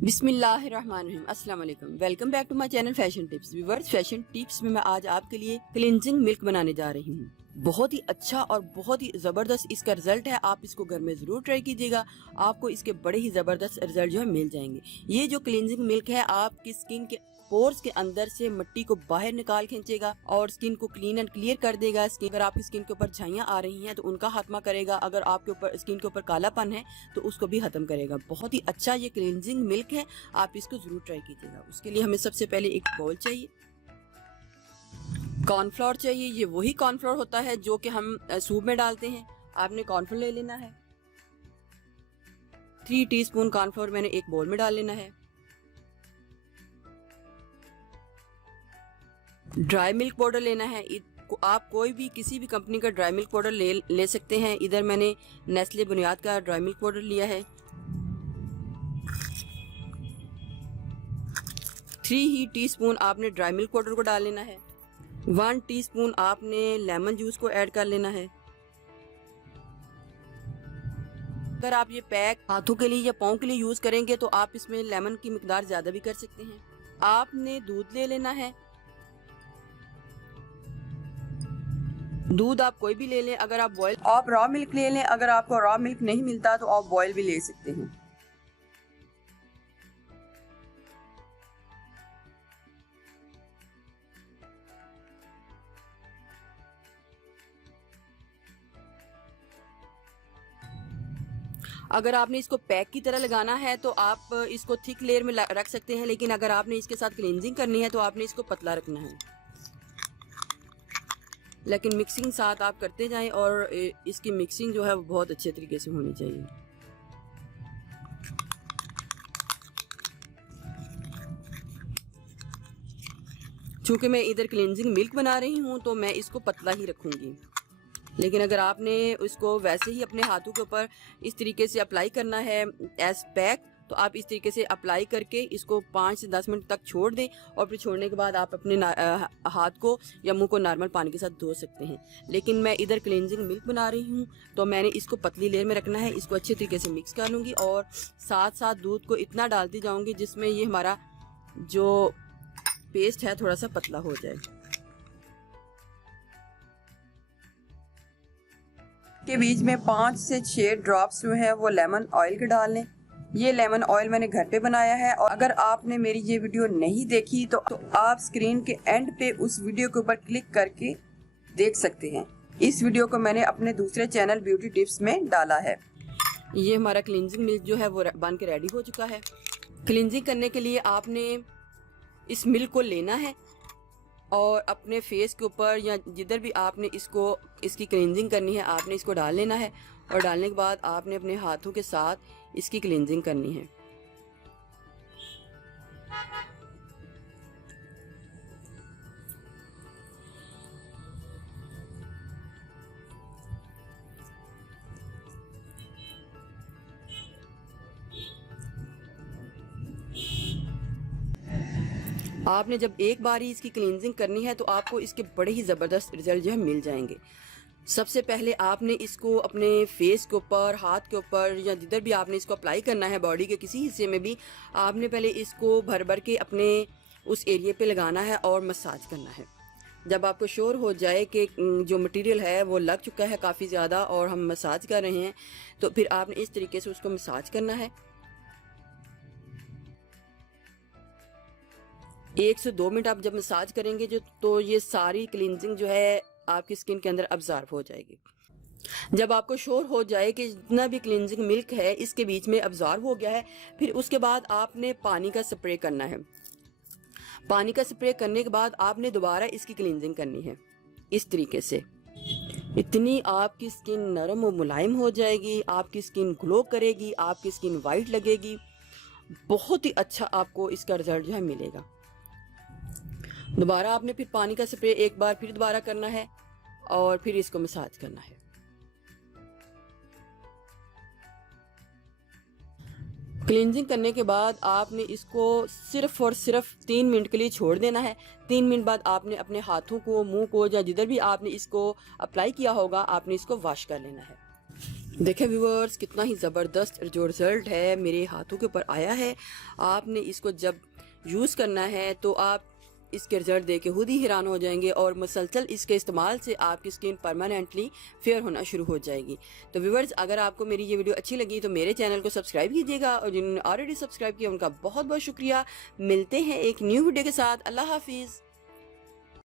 बिस्मिल्लाहिर्रहमानिर्रहीम, अस्सलाम वालेकुम। Welcome back to my channel fashion tips. Viewers, fashion tips में मैं आज आपके लिए क्लिनजिंग मिल्क बनाने जा रही हूँ। बहुत ही अच्छा और बहुत ही ज़बरदस्त इसका रिजल्ट है। आप इसको घर में ज़रूर ट्राई कीजिएगा, आपको इसके बड़े ही ज़बरदस्त रिजल्ट जो है मिल जाएंगे। ये जो क्लिनजिंग मिल्क है आपकी स्किन के पोर्स के अंदर से मिट्टी को बाहर निकाल खींचेगा और स्किन को क्लीन एंड क्लियर कर देगा। अगर आपकी स्किन के ऊपर झाइयाँ आ रही हैं तो उनका खात्मा करेगा। अगर आपके ऊपर स्किन के ऊपर कालापन है तो उसको भी खत्म करेगा। बहुत ही अच्छा ये क्लिनजिंग मिल्क है, आप इसको जरूर ट्राई कीजिएगा। उसके लिए हमें सबसे पहले एक बाउल चाहिए, कॉर्नफ्लोर चाहिए। ये वही कॉर्नफ्लोर होता है जो कि हम सूप में डालते हैं। आपने कॉर्नफ्लोर ले लेना है। 3 टीस्पून कॉर्नफ्लोर मैंने एक बाउल में डाल लेना है। ड्राई मिल्क पाउडर लेना है। आप कोई भी किसी भी कंपनी का ड्राई मिल्क पाउडर ले सकते हैं। इधर मैंने नेस्ले बुनियाद का ड्राई मिल्क पाउडर लिया है। 3 टीस्पून आपने ड्राई मिल्क पाउडर को डाल लेना है। 1 टीस्पून आपने लेमन जूस को ऐड कर लेना है। अगर आप ये पैक हाथों के लिए या पाँव के लिए यूज करेंगे तो आप इसमें लेमन की मिकदार ज्यादा भी कर सकते हैं। आपने दूध ले लेना है। दूध आप कोई भी ले लें। अगर आप बॉयल आप रॉ मिल्क ले लें। अगर आपको रॉ मिल्क नहीं मिलता तो आप बॉयल भी ले सकते हैं। अगर आपने इसको पैक की तरह लगाना है तो आप इसको थिक लेयर में रख सकते हैं, लेकिन अगर आपने इसके साथ क्लींजिंग करनी है तो आपने इसको पतला रखना है। लेकिन मिक्सिंग साथ आप करते जाएं और इसकी मिक्सिंग जो है वो बहुत अच्छे तरीके से होनी चाहिए। चूंकि मैं इधर क्लींजिंग मिल्क बना रही हूँ तो मैं इसको पतला ही रखूँगी, लेकिन अगर आपने इसको वैसे ही अपने हाथों के ऊपर इस तरीके से अप्लाई करना है एज पैक, तो आप इस तरीके से अप्लाई करके इसको 5 से 10 मिनट तक छोड़ दें और फिर छोड़ने के बाद आप अपने हाथ को या मुंह को नॉर्मल पानी के साथ धो सकते हैं। लेकिन मैं इधर क्लींजिंग मिल्क बना रही हूँ तो मैंने इसको पतली लेयर में रखना है। इसको अच्छे तरीके से मिक्स कर लूँगी और साथ साथ दूध को इतना डालती जाऊँगी जिसमें ये हमारा जो पेस्ट है थोड़ा सा पतला हो जाए। के बीच में 5 से 6 ड्रॉप्स जो है वो लेमन ऑयल के डाल लें। ये लेमन ऑयल मैंने घर पे बनाया है और अगर आपने मेरी ये वीडियो नहीं देखी तो आप स्क्रीन के एंड पे उस वीडियो के ऊपर क्लिक करके देख सकते हैं। इस वीडियो को मैंने अपने दूसरे चैनल ब्यूटी टिप्स में डाला है। ये हमारा क्लींजिंग मिल्क जो है वो बन के रेडी हो चुका है। क्लींजिंग करने के लिए आपने इस मिल्क को लेना है और अपने फेस के ऊपर या जिधर भी आपने इसकी क्लींजिंग करनी है आपने इसको डाल लेना है और डालने के बाद आपने अपने हाथों के साथ इसकी क्लींजिंग करनी है। आपने जब एक बारी इसकी क्लींजिंग करनी है तो आपको इसके बड़े ही ज़बरदस्त रिजल्ट जो है मिल जाएंगे। सबसे पहले आपने इसको अपने फेस के ऊपर, हाथ के ऊपर या जिधर भी आपने इसको अप्लाई करना है, बॉडी के किसी हिस्से में भी आपने पहले इसको भर भर के अपने उस एरिया पे लगाना है और मसाज करना है। जब आपको श्योर हो जाए कि जो मटेरियल है वो लग चुका है काफ़ी ज़्यादा और हम मसाज कर रहे हैं तो फिर आपने इस तरीके से उसको मसाज करना है। 1 से 2 मिनट आप जब मसाज करेंगे तो ये सारी क्लींजिंग जो है आपकी स्किन के अंदर अब्जॉर्ब हो जाएगी। जब आपको श्योर हो जाए कि जितना भी क्लींजिंग मिल्क है इसके बीच में अब्जॉर्ब हो गया है, फिर उसके बाद आपने पानी का स्प्रे करना है। पानी का स्प्रे करने के बाद आपने दोबारा इसकी क्लींजिंग करनी है इस तरीके से। इतनी आपकी स्किन नरम और मुलायम हो जाएगी, आपकी स्किन ग्लो करेगी, आपकी स्किन वाइट लगेगी। बहुत ही अच्छा आपको इसका रिजल्ट जो है मिलेगा। दोबारा आपने फिर पानी का स्प्रे एक बार फिर दोबारा करना है और फिर इसको मसाज करना है। क्लींजिंग करने के बाद आपने इसको सिर्फ और सिर्फ 3 मिनट के लिए छोड़ देना है। 3 मिनट बाद आपने अपने हाथों को, मुंह को या जिधर भी आपने इसको अप्लाई किया होगा आपने इसको वॉश कर लेना है। देखें व्यूअर्स, कितना ही ज़बरदस्त जो रिज़ल्ट है मेरे हाथों के ऊपर आया है। आपने इसको जब यूज़ करना है तो आप इसके रिजल्ट देख के खुद ही हैरान हो जाएंगे और मुसलसल इसके इस्तेमाल से आपकी स्किन परमानेंटली फेयर होना शुरू हो जाएगी। तो व्यूअर्स, अगर आपको मेरी ये वीडियो अच्छी लगी तो मेरे चैनल को सब्सक्राइब कीजिएगा और जिन्होंने ऑलरेडी सब्सक्राइब किया उनका बहुत बहुत शुक्रिया। मिलते हैं एक न्यू वीडियो के साथ। अल्लाह हाफिज़।